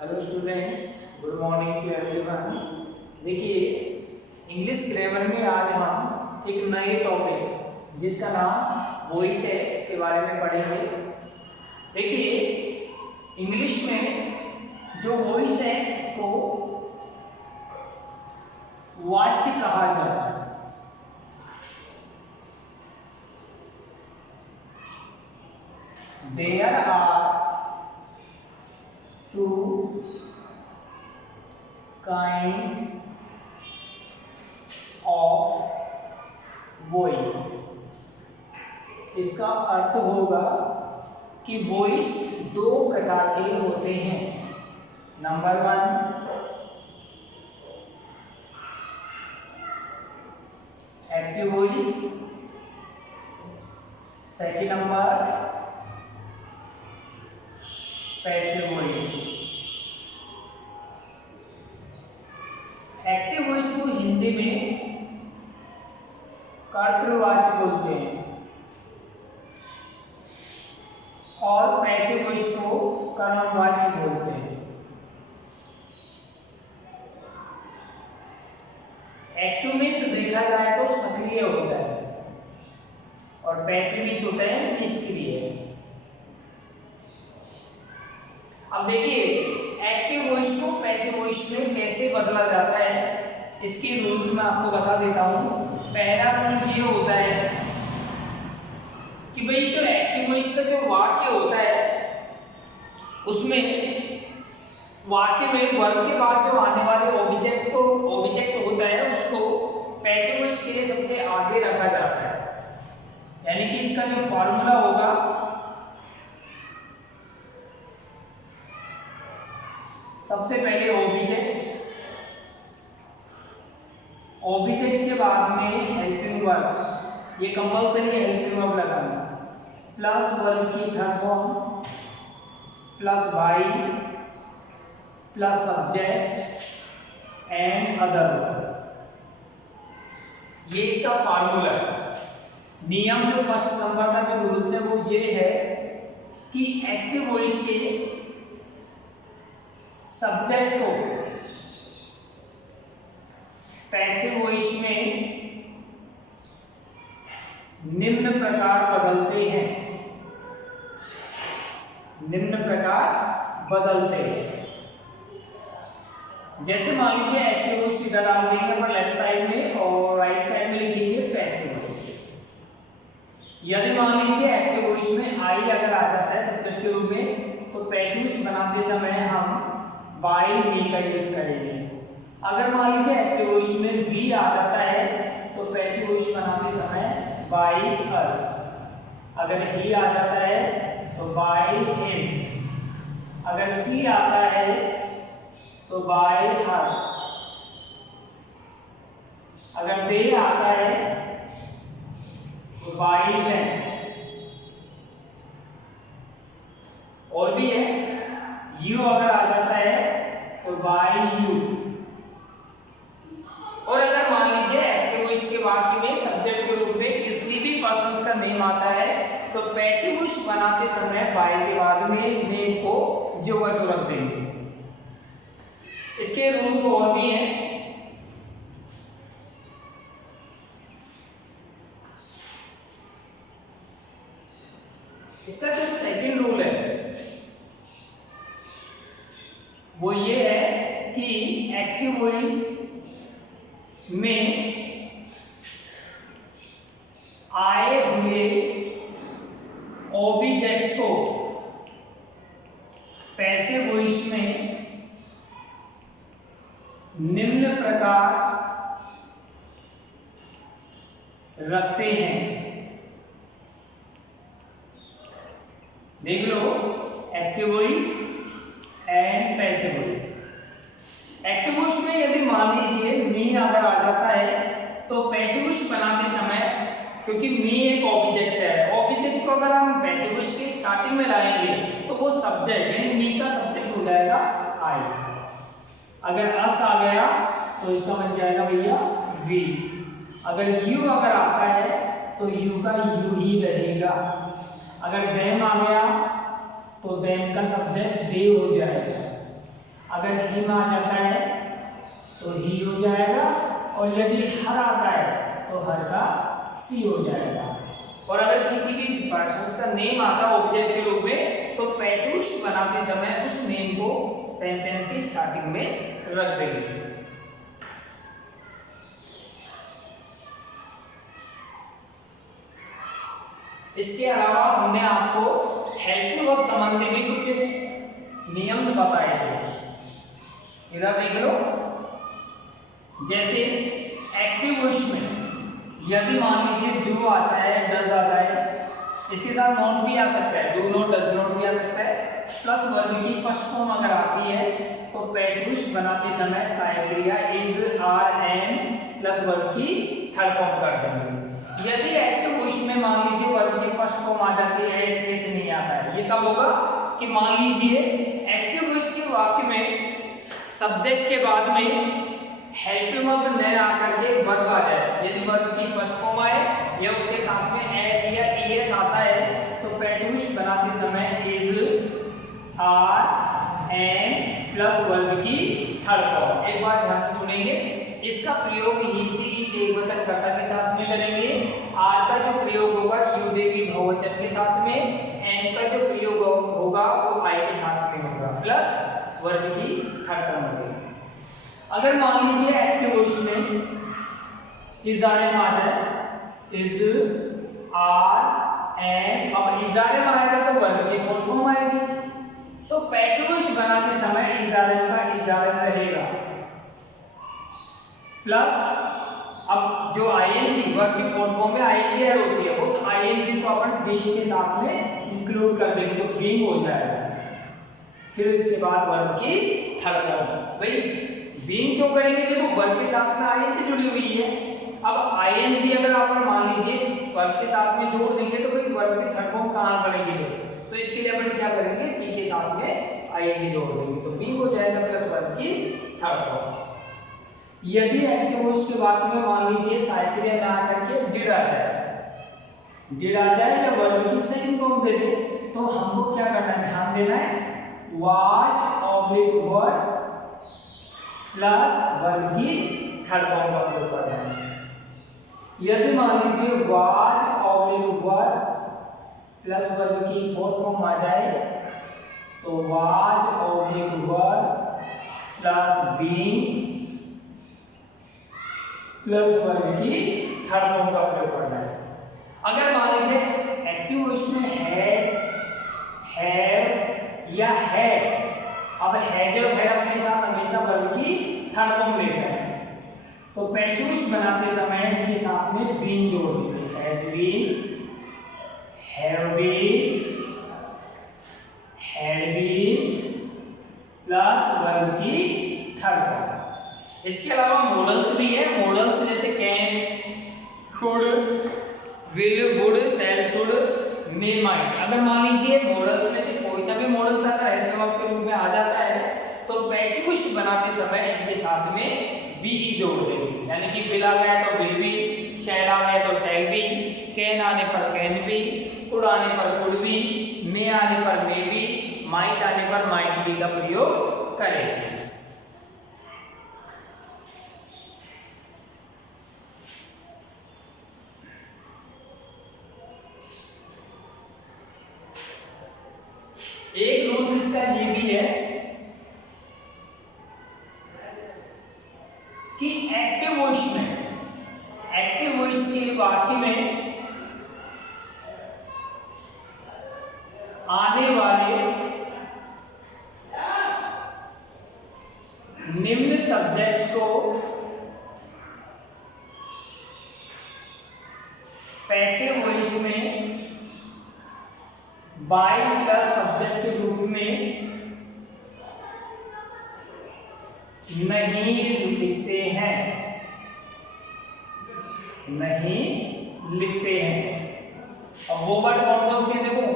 Hello students, good morning to everyone. देखिए, English grammar में आज हम एक नए टॉपिक जिसका नाम वॉइस है इसके बारे में पढ़ेंगे। देखिए, इंग्लिश में जो वॉइस है इसको वाच्य कहा जाता है। There are two kinds of voice। इसका अर्थ होगा कि वॉइस दो प्रकार के होते हैं। Number 1 active voice, second number passive voice. Active voice को हिंदी में कर्तृवाच्य बोलते हैं और पैसिव वॉइस को कर्मवाच्य बोलते हैं। एक्टिव मीन्स देखा जाए तो सक्रिय होता है और पैसिव मीन्स होता है निष्क्रिय। अब देखिए, एक्टिव वॉइस को पैसिव वॉइस में कैसे बदला जाता है, इसके रूल्स मैं आपको बता देता हूँ। पहला रूल ये होता है कि भाई जो एक्टिव वॉइस का जो वाक्य होता है उसमें वाक्य में वर्ब के बाद जो आने वाले ऑब्जेक्ट होता है उसको पैसिव वॉइस के लिए सबसे आगे रखा जाता है। यानी कि इसका जो फॉर्मूला होगा, सबसे पहले ऑब्जेक्ट के बाद में हेल्पिंग वर्ब, ये कंपल्सरी हेल्पिंग वर्ब लगाना, प्लस वर्ब की third form plus by plus subject and other verb. ये इसका फार्मूला है। नियम जो फर्स्ट नंबर का जो रूल्स है वो ये है कि एक्टिव वॉइस के सब्जेक्ट को पैसिव वॉइस में निम्न प्रकार बदलते हैं। जैसे मान लीजिए एक्टिव वॉइस इधर डाल देंगे पर लेफ्ट साइड में और राइट साइड में लिखेंगे पैसिव वॉइस। यदि मान लीजिए एक्टिव वॉइस में आई अगर आ जाता है सब्जेक्ट के रूप में तो पैसिव वॉइस बनाते समय हम बाई मी का यूज करेंगे। अगर मान लीजिए एक्टिव वॉइस में बी आ जाता है तो पैसिव वॉइस बनाते समय बाई अस। अगर ही आ जाता है तो बाई हिम। अगर सी आता है तो बाई हर। अगर दे आता है तो बाई देम। और भी है, यू अगर आ जाता है तो बाय यू। और अगर मान लीजिए एक्टिव वॉइस के वाक्य में सब्जेक्ट के रूप में किसी भी पर्सन का नेम आता है तो पैसिव वॉइस बनाते समय बाय के बाद में नेम को जो है तो रख देंगे। इसके रूल्स और भी हैं। इसका जो सेकंड रूल है वो ये है कि एक्टिव वॉइस में आए हुए ऑब्जेक्ट को पैसिव वॉइस में निम्न प्रकार रखते हैं। देख लो, active voice and passive voice. Active voice में यदि मान लीजिए मी अगर आ जाता है तो पैसिव वॉइस बनाते समय, क्योंकि मी एक ऑब्जेक्ट है, ऑब्जेक्ट को अगर हम पैसिव वॉइस के स्टार्टिंग में लाएंगे तो वो सब्जेक्ट यानी मी का सब्जेक्ट हो जाएगा आई। अगर अस आ गया तो इसका बन जाएगा भैया वी। अगर यू अगर आता है तो यू का यू ही रहेगा। अगर देम आ गया तो देम का सब्जेक्ट दे हो जाएगा। अगर हिम आ जाता है तो ही हो जाएगा, और यदि हर आता है तो हर का सी हो जाएगा। और अगर किसी भी पर्सन का नेम आता है ऑब्जेक्ट के रूप में तो पैसिव बनाते समय उस नेम को सेंटेंस की स्टार्टिंग में रख देंगे। इसके अलावा हमने आपको हेल्पिंग वर्ब संबंधी भी कुछ नियम बताए थे, इधर देख लो। जैसे एक्टिव वॉइस में यदि मान लीजिए डू आता है, डज आता है, इसके साथ नॉट भी आ सकता है, डू नॉट, डज नॉट भी आ सकता है, प्लस वर्ब की फर्स्ट फॉर्म अगर आती है तो पैसिव बनाते समय सहायक क्रिया is, are, am plus verb की थर्ड फॉर्म कर देंगे। यदि एक्टिव वॉइस में मान लीजिए वर्ब की फर्स्ट फॉर्म आ जाती है, इसके से नहीं आता है, ये कब होगा कि मान लीजिए एक्टिव वॉइस के वाक्य में सब्जेक्ट के बाद में हेल्पिंग वर्ब न आकर के वर्ब आ जाए। यदि वर्ब की फर्स्ट फॉर्म आए या उसके साथ में एस या ईएस आता है तो पैसिव बनाते समय is, are, am plus verb की थर्ड फॉर्म। एक बार ध्यान से सुनेंगे, इसका प्रयोग ही से एकवचन कर्ता के साथ में करेंगे। आर का जो प्रयोग होगा यू देवी बहुवचन के साथ में, एम का जो प्रयोग होगा वो आई के साथ में होगा, प्लस वर्ब की थर्ड फॉर्म होगी। अगर मान लीजिए एक्टिव वॉइस में इज, आर, एम आ जाए, इज, आर, एम, अब इज, आर, एम आएगा तो वर्ब की फुल फॉर्म आएगी, तो पैसिव वॉइस बनाते समय इज, आर, एम का इज, आर, एम रहेगा, प्लस अब जो आईएनजी वर्ब की फुल फॉर्म में आईएनजी ऐड होती है, उस आईएनजी को अपन बीइंग के साथ में इंक्लूड कर देंगे तो बीइंग हो जाएगा। फिर इसके बाद वर्ब की थर्ड फॉर्म। भाई बीइंग क्यों करेंगे, देखो वर्ब के साथ में आईएनजी जुड़ी हुई है। अब आईएनजी अगर आप मान लीजिए वर्ब के साथ में जोड़ देंगे तो भाई वर्ब की थर्ड फॉर्म कहां पड़ेगी, तो इसके लिए अपन क्या करेंगे, बी के साथ में आईएनजी जोड़ देंगे तो बी हो जाएगा प्लस वर्ब की थर्ड फॉर्म। यदि एक्टिव वॉइस के बाद में मान लीजिए सहायक क्रिया ना आकर के डिड आ जाए या वर्ब की सेकंड फॉर्म दे दे तो हमको क्या करना है, ध्यान देना है, was oblique verb plus verb की थर्ड फॉर्म का प्रयोग करना है। यदि मान लीजिए was oblique verb plus verb की फोर्थ फॉर्म आ जाए तो was oblique verb plus being plus verb की थर्ड फॉर्म का प्रयोग करना है। अगर मान लीजिए एक्टिव वॉइस में हैज, हैव या हैव, अब हैज और हैव अपने साथ हमेशा वर्ब की थर्ड फॉर्म लेते हैं तो पैसिव वॉइस बनाते समय इनके साथ में बीन जोड़ देंगे, has been, have been, had been plus verb की थर्ड फॉर्म। इसके अलावा मॉडल्स भी है, मॉडल्स जैसे can, should, will, would, shall, should, may, might. अगर मान लीजिए मॉडल्स में से कोई सा भी मॉडल्स अगर हेल्पिंग वर्ब के रूप में आ जाता है तो पैसिव वॉइस बनाते समय इनके साथ में बी जोड़ देंगे, यानी कि विल आ गया तो विल बी, शैल आ गया तो शैल बी, कैन आने पर कैन बी, कुड आने पर कुड बी, मे आने पर मे बी, माइट आने पर माइट बी का प्रयोग करेंगे। एक रूल इसका ये भी है कि एक्टिव वॉइस के वाक्य में आने वाले निम्न सब्जेक्ट्स को पैसिव वॉइस में बाय प्लस सब्जेक्ट के रूप में नहीं लिखते हैं, अब वो वर्ड कौन कौन से देखो,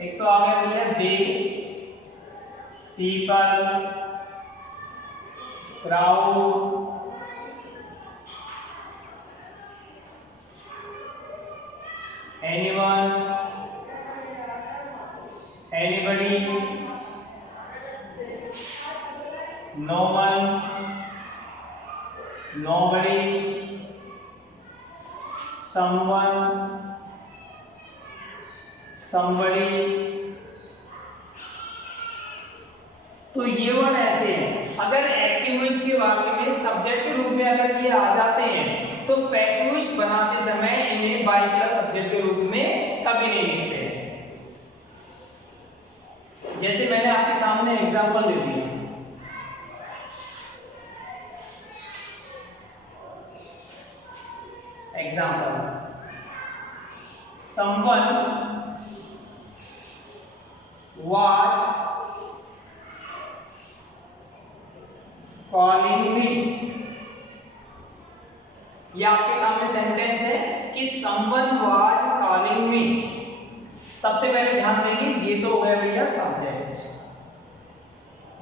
एक तो आ गया they, people, crowd, anyone, anybody, no one, nobody, someone, somebody। तो ये वर्ड ऐसे हैं। अगर एक्टिव वॉइस के वाक्य में सब्जेक्ट के रूप में अगर ये आ जाते हैं तो पैसिव वॉइस बनाते समय इन्हें बाई प्लस सब्जेक्ट के रूप में कभी नहीं लिखते हैं। जैसे मैंने आपके सामने एग्जांपल दे दिया, example someone was calling me। ये आपके सामने सेंटेंस है कि someone was calling me। सबसे पहले ध्यान देंगे, ये तो हो गया भैया सब्जेक्ट,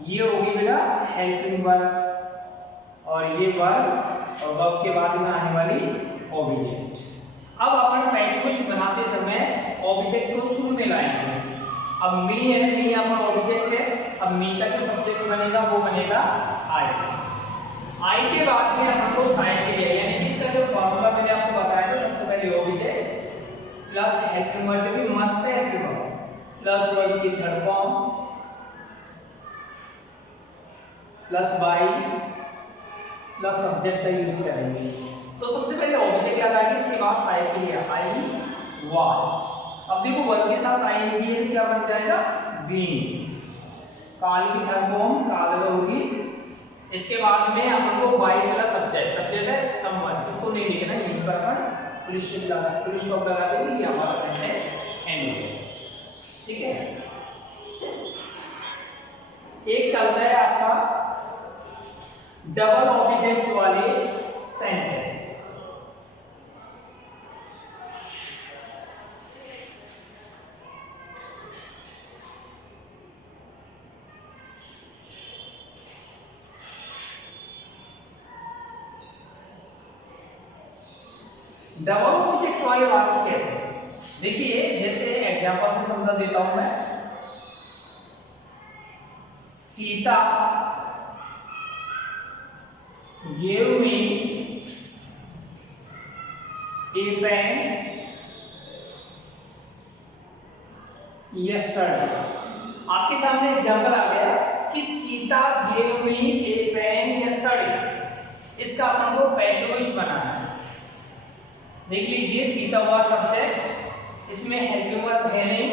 ये होगी बेटा हेल्पिंग वर्ब, और ये वर्ब और वर्ब के बाद में आने वाली ऑब्जेक्ट। अब अपन पैसिव वॉइस बनाते समय ऑब्जेक्ट को शुरू में लाएंगे। अब मी है, मी यहाँ पर ऑब्जेक्ट है। अब मी का जो सब्जेक्ट बनेगा वो बनेगा आई। आई के बाद में अपन को साइन के लिए, यानी कि इसका जो फॉर्मूला मैंने आपको बताया था, सबसे पहले ऑब्जेक्ट प्लस हेल्पिंग वर्ब, जो भी मस्ट है हेल्पिंग वर्ब, प्लस वर्ब की third form plus by plus subject का यूज करेंगे। तो सबसे पहले ऑब्जेक्ट याद आएगी, इसके बाद साइन के लिए आई वॉच। अब देखो वर्ब के साथ आईएनजी है, क्या बन जाएगा बीइंग। काल की थर्ड फॉर्म काल में होगी। इसके बाद में अपन को बाई प्लस सब्जेक्ट, सब्जेक्ट है समवन, इसको नहीं लिखना है, यहीं पर अपन पुलिस स्टॉप लगा देंगे, ये हमारा सेंटेंस एंड हो गया। ठीक है, एक चलता है आपका डबल ऑब्जेक्ट वाले सेंटेंस। डबल ऑब्जेक्ट वाले वाक्य कैसे? देखिए, जैसे एग्जांपल से समझा देता हूं मैं। Sita gave me a pen yesterday। आपके सामने एग्जांपल आ गया कि Sita gave me a pen yesterday। इसका अपन को पैसिव वॉइस बनाना है। देख लीजिए, सीता हुआ सब्जेक्ट, इसमें हेल्पिंग वर्ब है नहीं,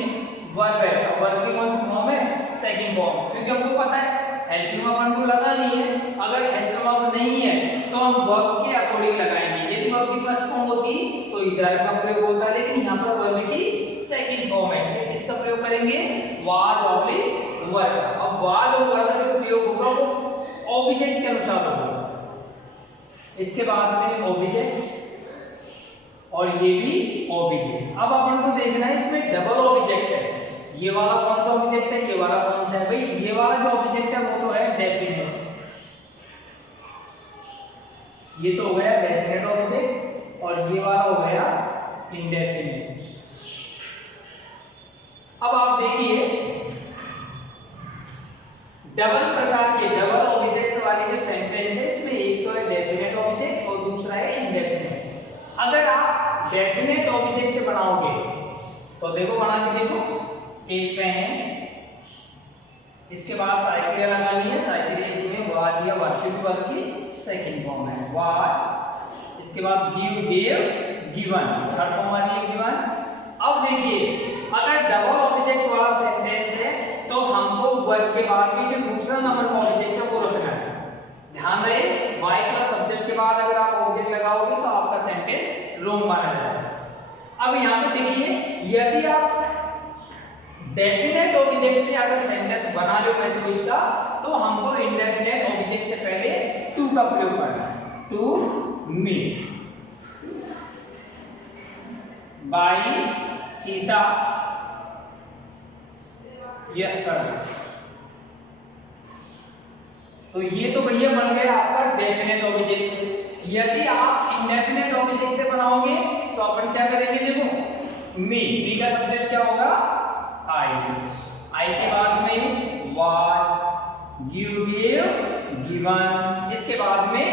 वर्ब है। अब वर्ब की कौन सी फॉर्म है? सेकंड फॉर्म, क्योंकि हमको पता है हेल्पिंग वर्ब हमको लगा नहीं है। अगर हेल्पिंग वर्ब नहीं है तो हम वर्ब के अकॉर्डिंग लगाएंगे। यदि वर्ब की फर्स्ट फॉर्म होती तो इज़ार का प्रयोग होता है, लेकिन यहाँ पर वर्ब की सेकंड फॉर्म है, इसलिए किसका प्रयोग करेंगे? Was oblique verb. अब वाज और वर्ब का जो प्रयोग होगा वो ऑब्जेक्ट के अनुसार होगा। इसके बाद में ऑब्जेक्ट और ये भी ऑब्जेक्ट। अब अपन को देखना है इसमें डबल ऑब्जेक्ट है। ये वाला कौन सा ऑब्जेक्ट है, ये वाला कौन सा है? भाई ये वाला जो ऑब्जेक्ट है वो तो है डेफिनेट। ये तो हो गया डेफिनेट ऑब्जेक्ट, और ये वाला हो गया इंडेफिनिट। अब आप देखिए, डबल प्रकार के डबल ऑब्जेक्ट वाले जो सेंटेंस है, इसमें एक तो है डेफिनेट ऑब्जेक्ट और दूसरा है इंडेफिनिट। अगर आप डेफिनेट ऑब्जेक्ट से बनाओगे तो देखो, बना के देखो, ए पेन, इसके बाद साइकिल लगानी है। साइकिल इसमें वाज या वार्षिक वर्ब की सेकंड फॉर्म है वाज। इसके बाद give, gave, given, third form आ रही है गिवन। अब देखिए, अगर डबल ऑब्जेक्ट वाला सेंटेंस है तो हमको वर्ब के बाद में जो दूसरा नंबर का ऑब्जेक्ट है वो रखना है। ध्यान रहे, बाय प्लस सब्जेक्ट के बाद अगर आप ऑब्जेक्ट लगाओगे तो आपका सेंटेंस रॉन्ग माना जाएगा। अब यहाँ पे देखिए, यदि आप डेफिनेट ऑब्जेक्ट से अगर सेंटेंस बना लो पैसिव वॉइस का, तो हमको इंडेफिनेट ऑब्जेक्ट से पहले टू का प्रयोग करना है। To me, by Sita yesterday. तो ये तो भैया बन गया आपका डेफिनेट ऑब्जेक्ट से। यदि आप इंडेफिनेट ऑब्जेक्ट से बनाओगे तो अपन क्या करेंगे? देखो, मी का सब्जेक्ट क्या होगा? आई। आई के बाद में वाज, गिव, गेव, गिवन, इसके बाद में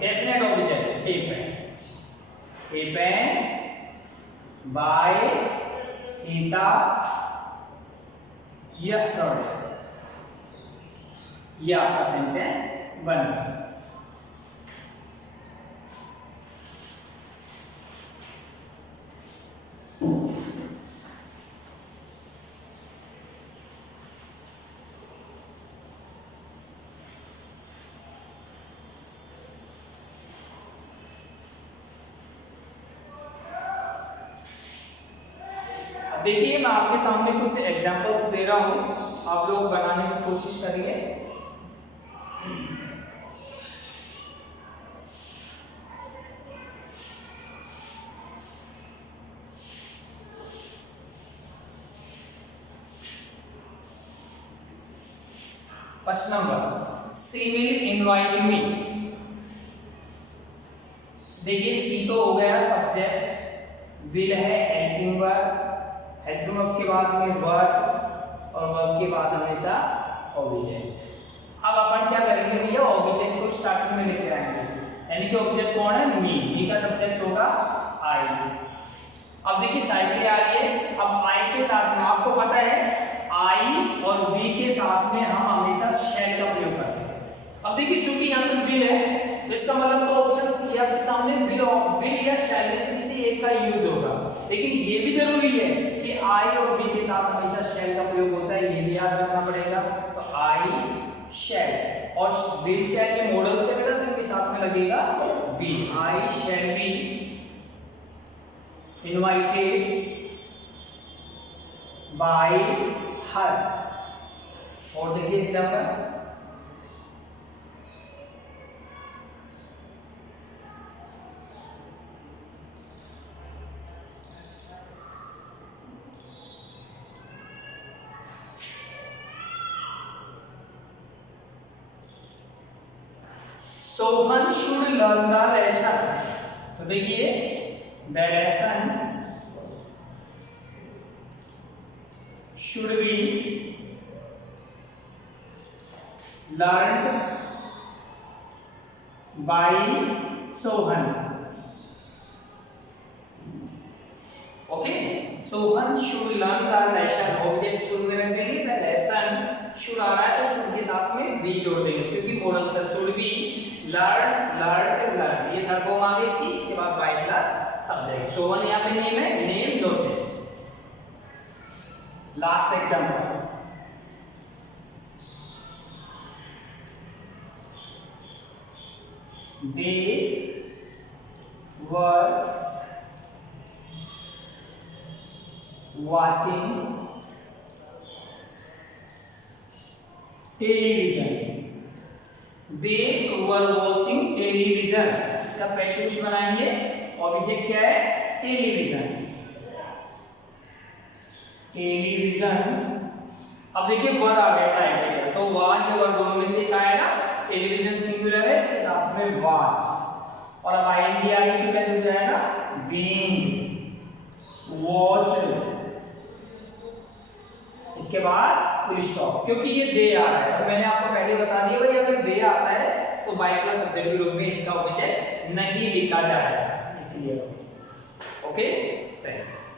definite object A pen bye Sita yesterday, ये आपका सेंटेंस बन गया। देखिए मैं आपके सामने कुछ एग्जांपल्स दे रहा हूं, आप लोग बनाने की कोशिश करिए। First number, she will invite me. देखिए सी तो हो गया सब्जेक्ट, विल है हेल्पिंग वर्ब, हेल्पिंग वर्ब के बाद में वर्ब और वर्ब के बाद हमेशा ऑब्जेक्ट। अब अपन क्या करेंगे भैया, ऑब्जेक्ट को स्टार्टिंग में लेके आएंगे, यानी कि ऑब्जेक्ट कौन है, मी का सब्जेक्ट होगा आई। अब देखिए साइकिल आ रही है, अब आई के साथ में आपको पता है आई और वी के साथ में हम हमेशा शैल का प्रयोग करते हैं। अब देखिए चूंकि यहाँ पर विल है तो इसका मतलब तो ऑप्शन ये आपके सामने विल या शैल में से किसी एक का यूज होगा, लेकिन ये भी जरूरी है कि आई और वी के साथ हमेशा शैल का प्रयोग होता है, ये भी याद रखना पड़ेगा। तो आई शैल और विल शैल के मॉडल से बेटा इनके साथ में लगेगा be, I shall be invited by her. और देखिए example, Sohan should learn the lesson. तो देखिए the lesson should be learned by Sohan. Okay, Sohan should learn the lesson। Object should में रख देंगे, the lesson should आ रहा है तो should के साथ में be जोड़ देंगे, क्योंकि मॉडल से should be learn ये था फॉर्म आ गई इसकी, इसके बाद by प्लस सब्जेक्ट। सोहन यहाँ पे नेम है, name no change. Last example, they were watching television। they were watching television, इसका प्रेफिक्स बनाएंगे, ऑब्जेक्ट क्या है, टेलीविजन। टेलीविजन, अब देखिए वर्ड आ गया साइड पे, तो वाच और वर्ड दोनों में से एक आएगा, टेलीविजन सिंगुलर है, इसके साथ में वाच, और अब आईएनजी आ गई तो क्या जुड़ जाएगा, बीइंग वॉच्ड, इसके बाद फुल स्टॉप, क्योंकि ये दे आ रहा है और मैंने आपको पहले बता दिया भाई अगर दे आता है तो बाय प्लस सब्जेक्ट के रूप में इसका ऑब्जेक्ट नहीं लिखा जाएगा। Okay, thanks.